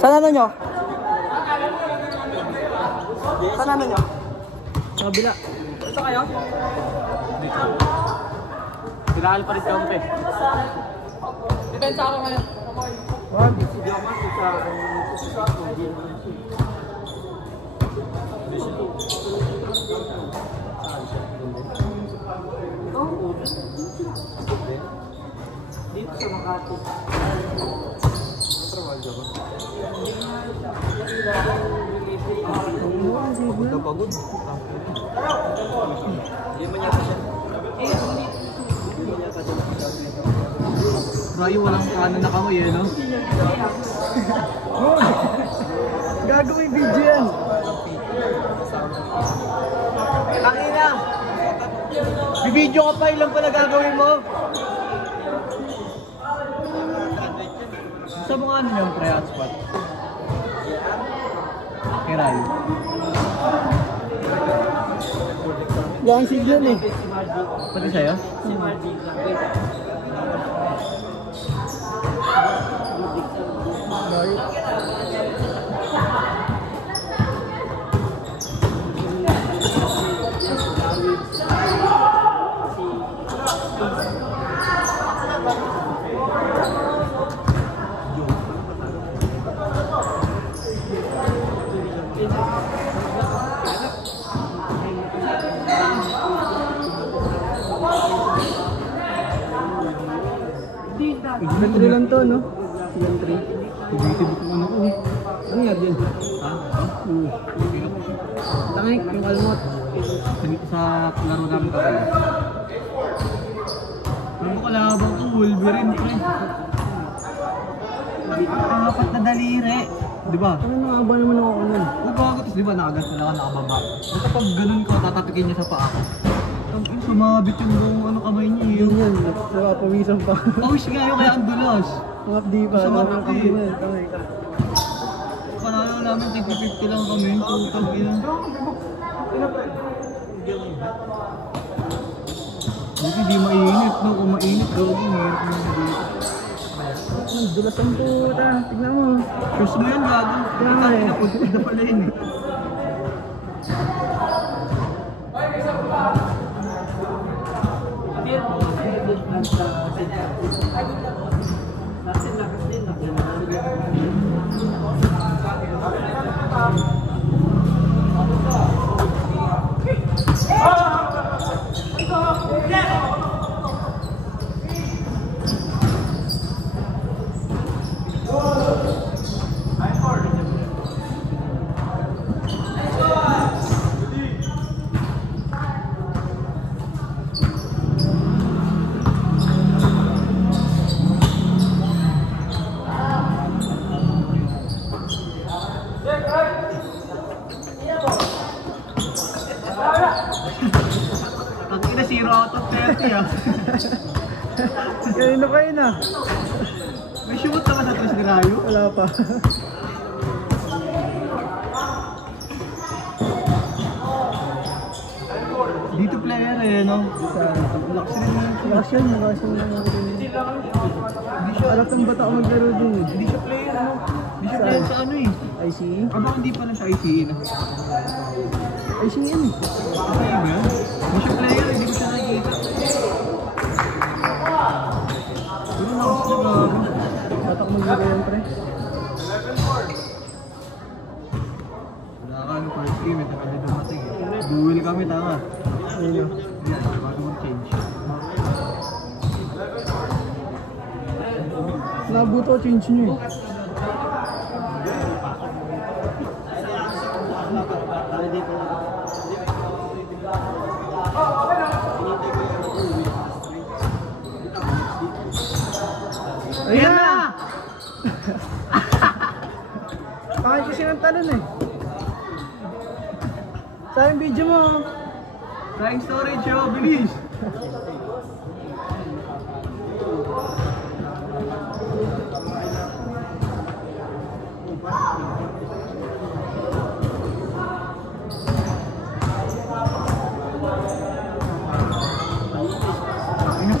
Saan ano nyo? Saan ano nyo? Sa kabila. Ito kayo? Dito. Pinakal pa rin si Ompe. Depensa ako ngayon. Wag. Hindi ako sa dito sa Makati. Pagod. Hindi man yata siya. Rayo, walang kanan na kamay eh, no? Gagawin video yan. Tangina! Bibidyo ka pa, ilang pala gagawin mo? Sa mga ano yung pre-hotspot? Kay Rayo. Wala ang signal eh. Pati sa'yo? Si Margie. Season 3 lang to, no? Season 3. Ibitibit mo ano ko eh. Ano yan dyan? Ha? Tangik, yung almot. Sa laro namin kami. Ano ko kalabang ko? Wolverine, pre. Apat na daliri. Diba? Ano nakaba naman ako nun? O bakit? Diba nakagas na lang nakababa? Basta pag ganun ko, tatapikin niya sa paa ko. Sumabit yung buong ano kamay niya eh. Yun yan, pawisan pa. Pawis nga yun, kaya ang dulas. Mga di ba? Sumabit eh. Panalo namin, 50-50 lang kami. Putang ina. Hindi mainit, no? Kung mainit, gawin mo. Ang dulas ang puta. Tignan mo. Shoes mo yun, gago. Kaya nga eh. Napunta pala yun eh. Tangina, 0 out of 30 ah. Kanino kayo na? May shoot naman sa Tres de Rayo? Wala pa. Dito player eh, no? Sa luxury na lang. Luxury na lang. Hindi siya alat ng bata ako maglaro dun eh. Hindi siya player, ano? Hindi siya player sa ano eh. ICE? Ano hindi pa lang sa ICE na? ICE yan eh. Okay ba? Hindi siya player, hindi ko siya nakikita. Pero nakos na gago. Bata ko maglaro yan, pre. Wala ka, ano, first game, ito kami dumating eh. Duel kami, tama. Ayun o. Yan, bago mag-change. Nabuto, change nyo eh. Ayan na! Pakay kasi ng talon eh. Sayang video mo. Sayang storage oh, bilis.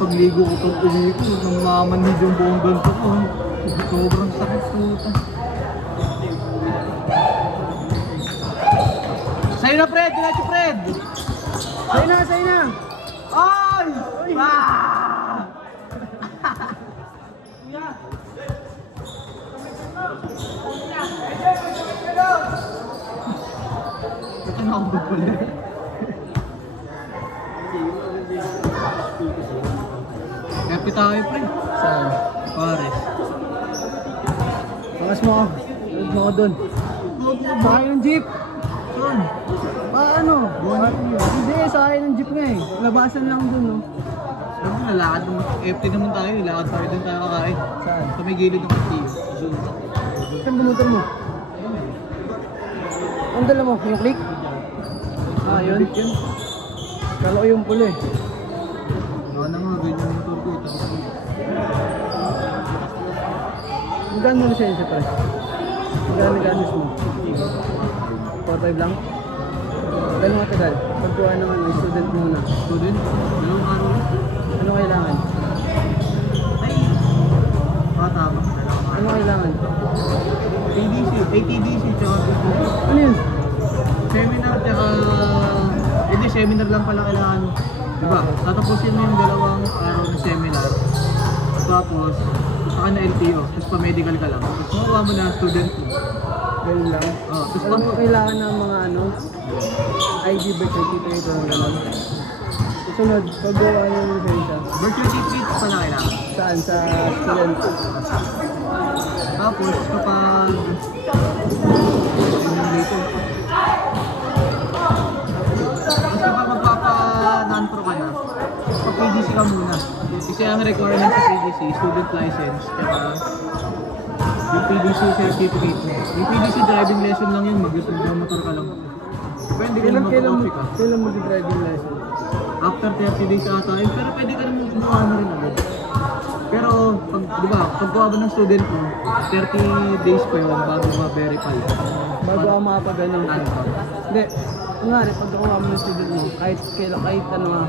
Pagligo ko pag uwi ko, nang mamanhid yung buong ganito ko. Sobrang sakit po ito. na, Fred! Diretso, Fred! Sa'yo na, sa'yo na! Ay! Ito na ako pala. Happy tayo, pre. Saan? Pares. Pakas mo ako. Huwag mo ako doon. Sakay ng jeep. Saan? Paano? Hindi, sakay ng jeep nga eh. Labasan lang doon, no? Sabi mo, lalakad naman. FT naman tayo. Lalakad tayo doon tayo kakain. Saan? Sa may gilid ng FT. Saan bumutor mo? Ang dala mo? Yung click? Ah, yun? Kala ko yung pula eh. Baka na nga, ganyan yung motor ko. Magkano mo lisensya pa? Magkano nag-anos mo? 4-5 lang? Gano'ng matagal? Pagkuha naman ng student muna. Student? Dalawang araw lang. Ano kailangan? Ay! Tama. Ano kailangan? TDC, ATDC, tsaka Ano yun? seminar, tsaka... Hindi, seminar lang pala kailangan. Diba? Tatapusin mo yung dalawang araw na seminar. Tapos, saka na LTO. Tapos pa-medical ka lang. Tapos makuha mo na student mo. Ganun lang. Oh, tapos Alam mo kailangan ng mga ano? ID, birth certificate o gano'n. Susunod, paggawa yung lisensya. birth certificate pala kailangan. Saan? Sa student? Tapos, kapag... Tapos kapag magpapa-non-pro ka na, pa-PDC ka muna. Kasi ang requirement sa PDC, student license, tsaka yung PDC certificate mo. Yung PDC driving lesson lang yun, mag-motor ka lang. Pwede ka lang mag-coffee ka. Kailan mag-driving license? After 30 days ata, pero pwede ka naman kumuha na rin agad. Pero, pag, di ba, pagkuha ba ng student mo, 30 days pa yun bago ma-verify. Bago ako makapag-anong. Hindi. Kunwari, pag nakuha mo ng student mo, kahit ano nga,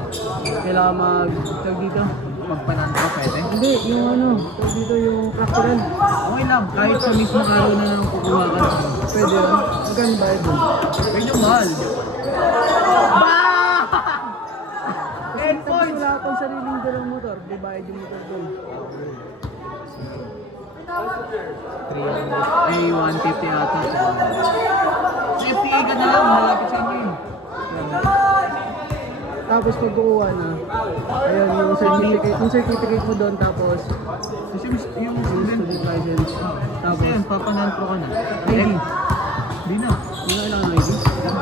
kailangan mag-tag dito. Magpananto, pwede? Hindi, yung ano, tag dito yung practical. Okay lang, kahit sa mismong araw na lang kukuha ka na. Pwede yun. Magkano ba yun? Medyo mahal. Tapos wala akong sariling dalang motor, di bayad yung motor doon. 300, ay 150 ata. Sa FTA ka na lang, malapit sa inyo yun. Tapos pag kukuha na, ayun yung certificate mo doon, tapos Kasi yung student license. tapos yan, papanantro ka na. ID. Hindi na. Hindi na kailangan ng ID.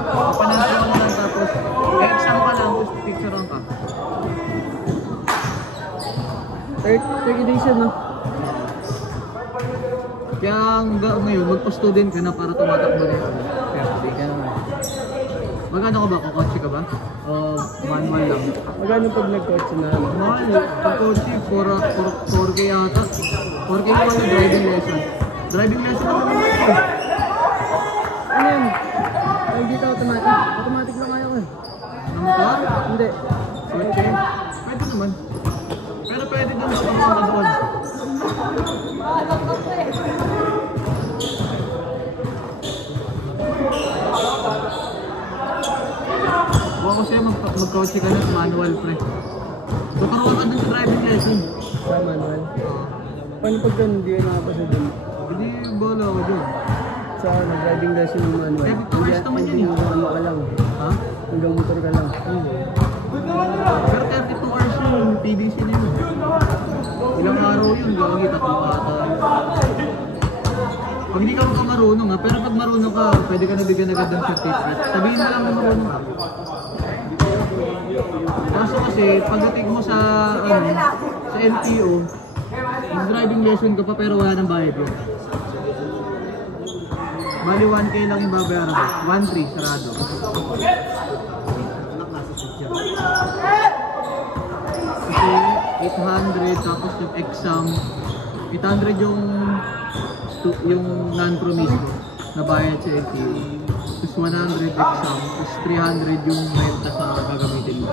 Papanantro ka na lang tapos exam ka lang, tapos picturean ka. 30 days yun, no? Kaya ngayon, magpa-student ka na para tumatakbo na yun. Kaya hindi ka naman. Magkano ka ba? Kukotse ka ba? O manual lang? Magkano pag nag-coach na ano? Mahal. Kukotse, 4K ata. 4K pa yung driving lesson. Driving lesson ako naman ito. Ano yun? Ay, dito automatic. Automatic lang kaya ko eh. Ano ka? Hindi. Kotse? Pwede naman. Pero pwede doon sa mga doon. Huwag ko sa'yo mag-coach ka na manual, pre. Tuturuan ka dun sa driving lesson. Sa manual. Paano pag ganun, hindi ka nakapasa dun? Hindi, bola ako dun. Sa ano, driving lesson yung manual. 32 hours naman yun eh. Hanggang ka lang. Ha? Hanggang motor ka lang. Pero 32 hours yun, PDC na yun. Ilang araw yun, gawagi, 3 ata. Pag hindi ka marunong ha, pero pag marunong ka, pwede ka nabigyan agad ng certificate. Sabihin mo lang na marunong ka. Kaso kasi, pagdating mo sa LTO, yung driving lesson ka pa pero wala nang bayad yun. Bali 1K lang yung babayaran ko. 1.3 sarado. Kasi 800 tapos yung exam. 800 yung non-pro mismo na bayad sa LTO. Tapos 100 exam. Tapos 300 yung renta sa gagamitin mo.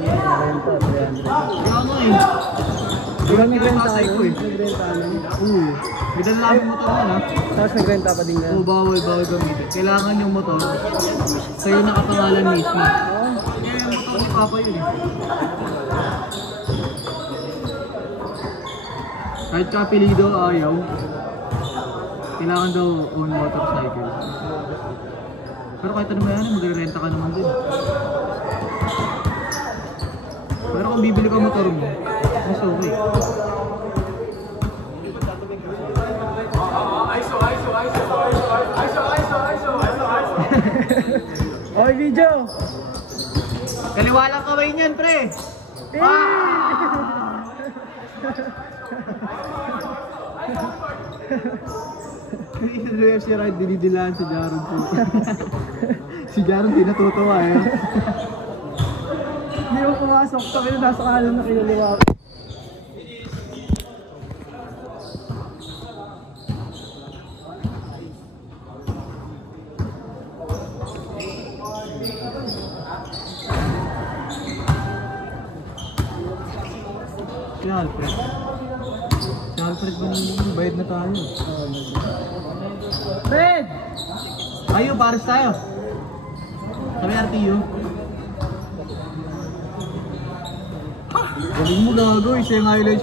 Renta, 300. Kaya mo eh. Di ba nagrenta tatay kayo? ko eh. Nagrenta ano? Oo. May dala namin motor yan ha. Tapos nagrenta pa din ka? Oo, bawal gamitin. Kailangan yung motor sa'yo nakapangalan mismo. Oo. Eh, motor ni Papa yun eh. Kahit kapilido ayaw, kailangan daw own motorcycle. Pero kahit ano ba yan, magre-renta ka naman din. Pero kung bibili ka motor mo, mas okay. Okay, video! Kaliwa lang kamay niyan, pre! Si Ride, dinidilaan si Jaron po. Si Jaron, di natutuwa eh. Hindi mo pumasok, sa kayo nasa kanan na kinaliwa. Si Alfred. Si Alfred yung bayad na tayo. Fred! Tayo, pares tayo. Sabi RTU. Galing mo gago, isa yung highlights